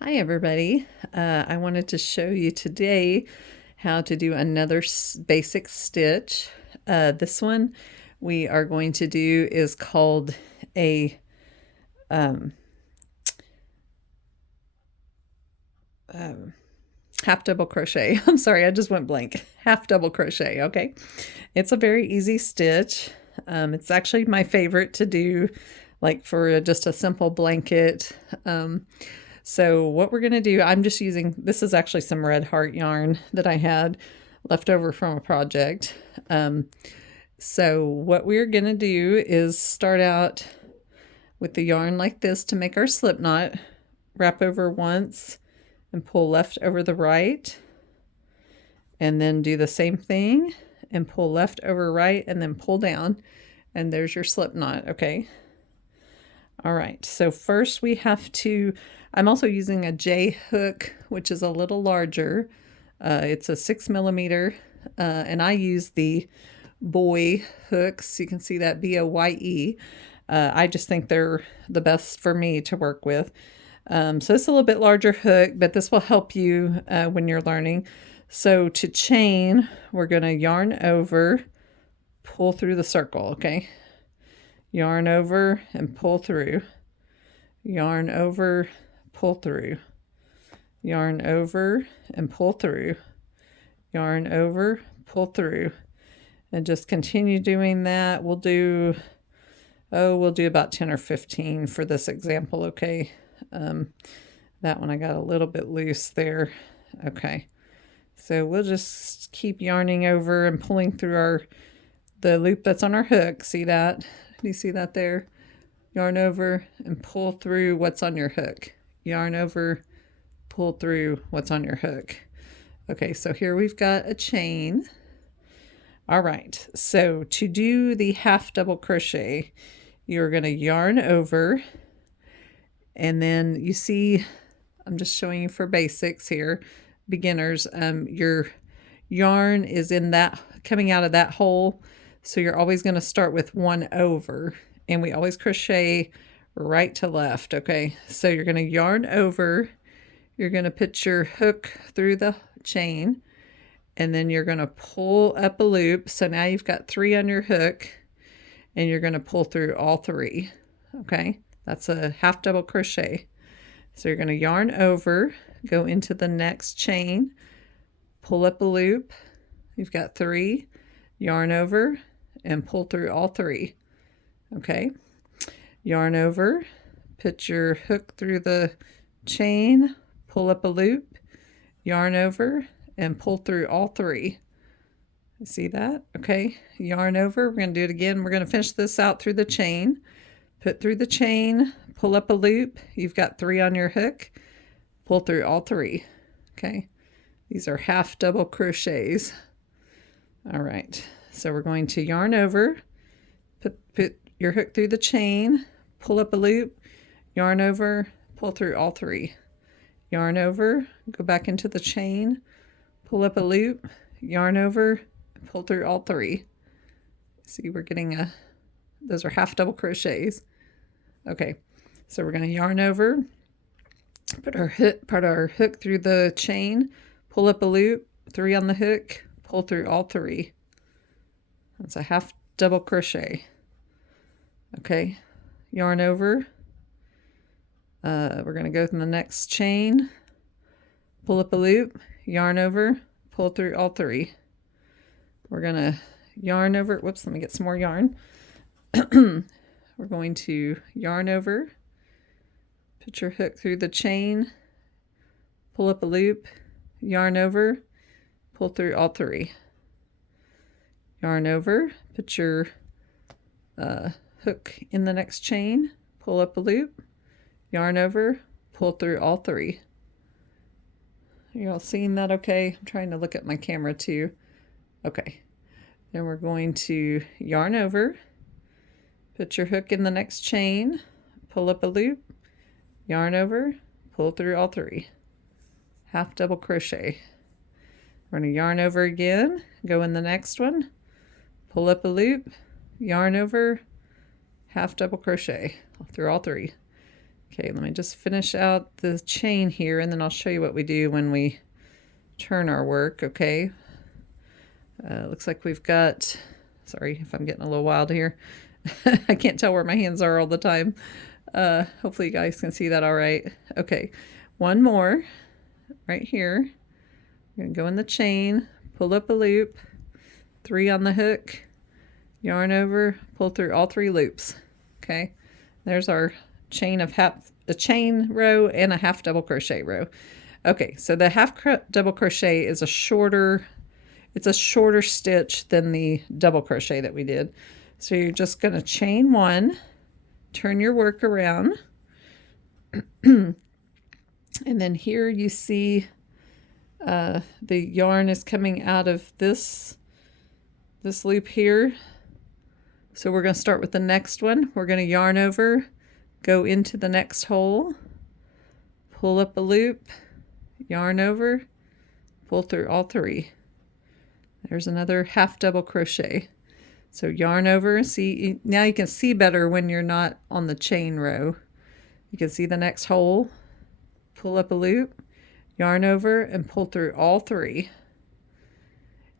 Hi everybody. I wanted to show you today how to do another basic stitch. This one we are going to do is called a um, um, half double crochet. I'm sorry, I just went blank. Half double crochet, okay? It's a very easy stitch. It's actually my favorite to do like for just a simple blanket. So what we're going to do, I'm just using, this is actually some red heart yarn that I had left over from a project. So what we're going to do is start out with the yarn like this to make our slip knot. Wrap over once and pull left over the right. And then do the same thing and pull left over right and then pull down. And there's your slip knot, okay? All right, so first we have to, I'm also using a J hook, which is a little larger. It's a 6mm, and I use the Boy hooks. You can see that Boye. I just think they're the best for me to work with. So it's a little bit larger hook, but this will help you when you're learning. So to chain, we're going to yarn over, pull through the circle, okay? Yarn over and pull through, yarn over, pull through, yarn over and pull through, yarn over, pull through, and just continue doing that. We'll do about 10 or 15 for this example, okay? That one I got a little bit loose there. Okay, so we'll just keep yarning over and pulling through the loop that's on our hook. See that? Do you see that there? Yarn over and pull through what's on your hook. Yarn over, pull through what's on your hook. Okay, so here we've got a chain. All right, so to do the half double crochet, you're going to yarn over, and then you see, I'm just showing you for basics here, beginners, your yarn is in that, coming out of that hole. So you're always going to start with one over, and we always crochet right to left, okay? So you're going to yarn over, you're going to put your hook through the chain, and then you're going to pull up a loop. So now you've got 3 on your hook, and you're going to pull through all 3, okay? That's a half double crochet. So you're going to yarn over, go into the next chain, pull up a loop, you've got 3, yarn over, and pull through all 3, okay? Yarn over, put your hook through the chain, pull up a loop, yarn over, and pull through all 3. You see that? Okay, yarn over, we're going to do it again. We're going to finish this out through the chain, put through the chain, pull up a loop, you've got 3 on your hook, pull through all 3, okay? These are half double crochets. All right, so we're going to yarn over, put your hook through the chain, pull up a loop, yarn over, pull through all 3. Yarn over, go back into the chain, pull up a loop, yarn over, pull through all 3. See, we're getting those are half double crochets. Okay, so we're going to yarn over, put our hook through the chain, pull up a loop, 3 on the hook, pull through all 3. That's a half double crochet. Okay, yarn over. We're going to go to the next chain, pull up a loop, yarn over, pull through all 3. We're going to yarn over. Whoops, let me get some more yarn. We're going to yarn over, put your hook through the chain, pull up a loop, yarn over, pull through all 3. Yarn over, put your hook in the next chain, pull up a loop, yarn over, pull through all 3. You all seeing that okay? I'm trying to look at my camera too. Okay. Then we're going to yarn over, put your hook in the next chain, pull up a loop, yarn over, pull through all 3. Half double crochet. We're going to yarn over again, go in the next one, pull up a loop, yarn over, half double crochet through all 3. Okay, let me just finish out the chain here, and then I'll show you what we do when we turn our work. Okay, looks like we've got, sorry if I'm getting a little wild here. I can't tell where my hands are all the time. Hopefully you guys can see that all right. Okay, one more right here. I'm gonna go in the chain, pull up a loop, 3 on the hook, yarn over, pull through all 3 loops. Okay, there's our chain of a chain row and a half double crochet row. Okay, so the half double crochet is a shorter stitch than the double crochet that we did. So you're just going to chain 1, turn your work around, and then here you see the yarn is coming out of this loop here. So we're going to start with the next one. We're going to yarn over, go into the next hole, pull up a loop, yarn over, pull through all 3. There's another half double crochet. So yarn over, see, now you can see better when you're not on the chain row. You can see the next hole, pull up a loop, yarn over, and pull through all 3.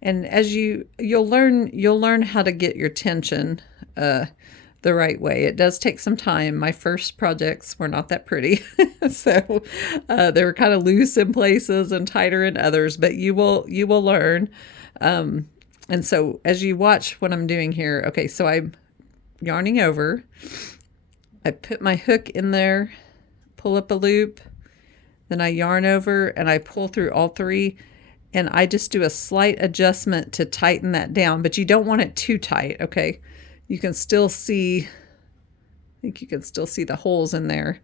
And as you'll learn how to get your tension the right way. It does take some time. My first projects were not that pretty. So they were kind of loose in places and tighter in others, but you will learn. And so as you watch what I'm doing here, okay, so I'm yarning over, I put my hook in there, pull up a loop, then I yarn over and I pull through all 3, and I just do a slight adjustment to tighten that down, but you don't want it too tight, okay? You can still see, I think you can still see the holes in there.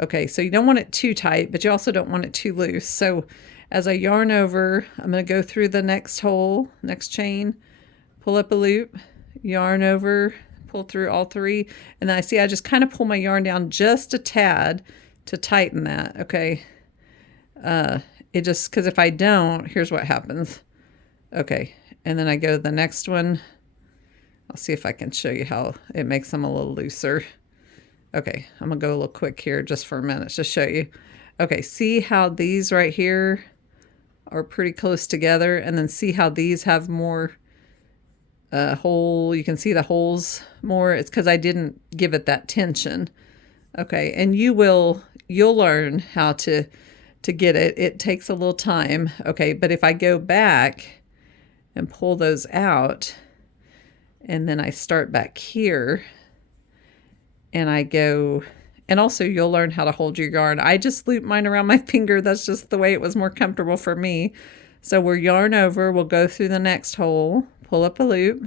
Okay, so you don't want it too tight, but you also don't want it too loose. So as I yarn over, I'm going to go through the next hole, next chain, pull up a loop, yarn over, pull through all 3, and then I see I just kind of pull my yarn down just a tad to tighten that, okay? It just, because if I don't, here's what happens. Okay, and then I go to the next one. I'll see if I can show you how it makes them a little looser. Okay, I'm going to go a little quick here just for a minute to show you. Okay, see how these right here are pretty close together, and then see how these have more hole. You can see the holes more. It's because I didn't give it that tension. Okay, and you'll learn how to get it. It takes a little time. Okay, but if I go back and pull those out, and then I start back here, and I go, and also you'll learn how to hold your yarn. I just loop mine around my finger. That's just the way it was more comfortable for me. So we'll yarn over, we'll go through the next hole, pull up a loop,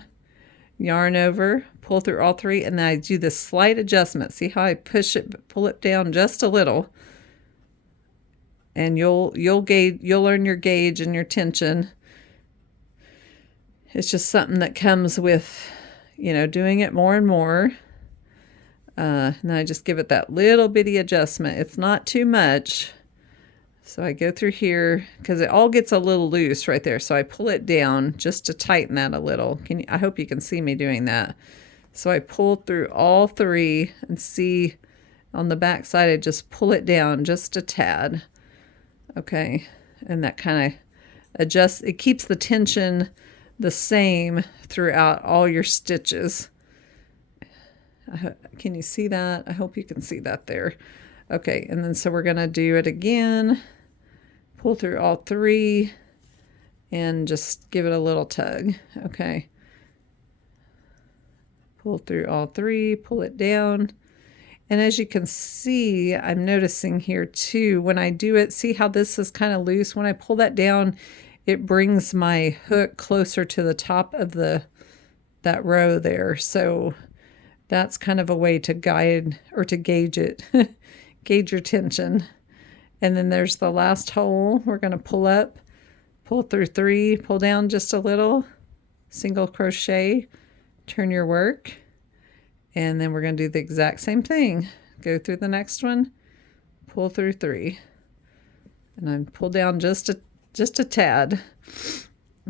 yarn over, pull through all 3, and then I do this slight adjustment. See how I push it, pull it down just a little, and you'll learn your gauge and your tension. It's just something that comes with, doing it more and more. And I just give it that little bitty adjustment. It's not too much. So I go through here because it all gets a little loose right there. So I pull it down just to tighten that a little. I hope you can see me doing that. So I pull through all 3, and see on the back side, I just pull it down just a tad. Okay. And that kind of adjusts, it keeps the tension the same throughout all your stitches. Can you see that? I hope you can see that there. Okay, and then so we're going to do it again. Pull through all 3 and just give it a little tug. Okay. Pull through all 3, pull it down. And as you can see, I'm noticing here too, when I do it, see how this is kind of loose? When I pull that down, it brings my hook closer to the top of that row there. So that's kind of a way to guide or to gauge it, gauge your tension. And then there's the last hole. We're going to pull up, pull through 3, pull down just a little, single crochet, turn your work. And then we're going to do the exact same thing. Go through the next one, pull through 3, and then pull down just a tad.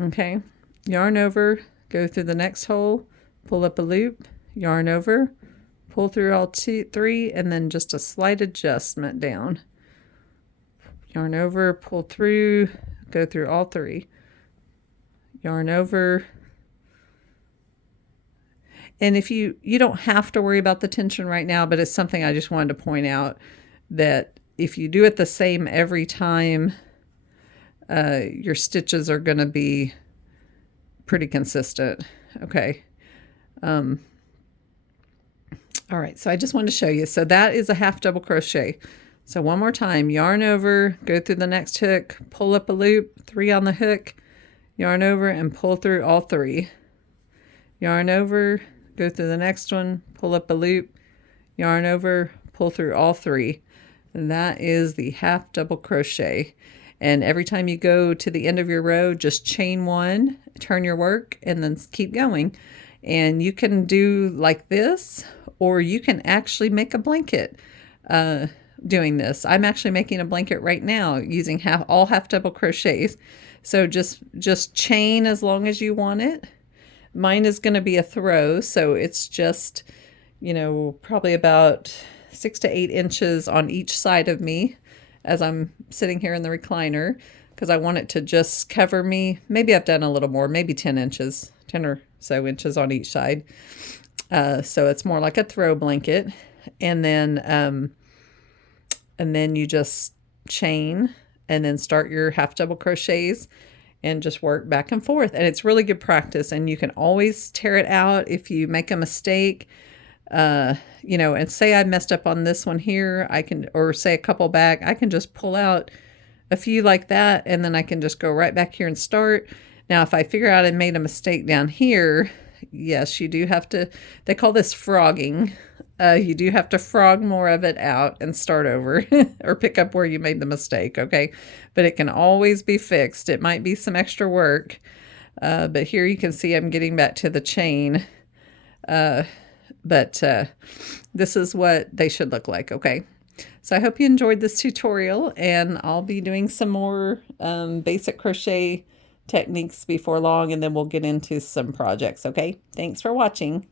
Okay, yarn over, go through the next hole, pull up a loop, yarn over, pull through all three, and then just a slight adjustment down. Yarn over, pull through, go through all three. Yarn over. And if you don't have to worry about the tension right now, but it's something I just wanted to point out, that if you do it the same every time, your stitches are going to be pretty consistent. Okay. All right, so I just wanted to show you. So that is a half double crochet. So one more time, yarn over, go through the next hook, pull up a loop, 3 on the hook, yarn over and pull through all 3. Yarn over, go through the next one, pull up a loop, yarn over, pull through all 3. And that is the half double crochet. And every time you go to the end of your row, just chain 1, turn your work, and then keep going. And you can do like this, or you can actually make a blanket doing this. I'm actually making a blanket right now using all half double crochets. So just chain as long as you want it. Mine is going to be a throw, so it's just, you know, probably about 6 to 8 inches on each side of me as I'm sitting here in the recliner, because I want it to just cover me. Maybe I've done a little more, maybe 10 inches, 10 or so inches on each side. So it's more like a throw blanket. And then you just chain and then start your half double crochets and just work back and forth. And it's really good practice. And you can always tear it out if you make a mistake. You know, and say I messed up on this one here, I can, or say a couple back, I can just pull out a few like that, and then I can just go right back here and start. Now, if I figure out I made a mistake down here, yes, you do have to, they call this frogging. You do have to frog more of it out and start over or pick up where you made the mistake, okay? But it can always be fixed. It might be some extra work, but here you can see I'm getting back to the chain. But this is what they should look like, okay? So I hope you enjoyed this tutorial, and I'll be doing some more basic crochet techniques before long, and then we'll get into some projects, okay? Thanks for watching.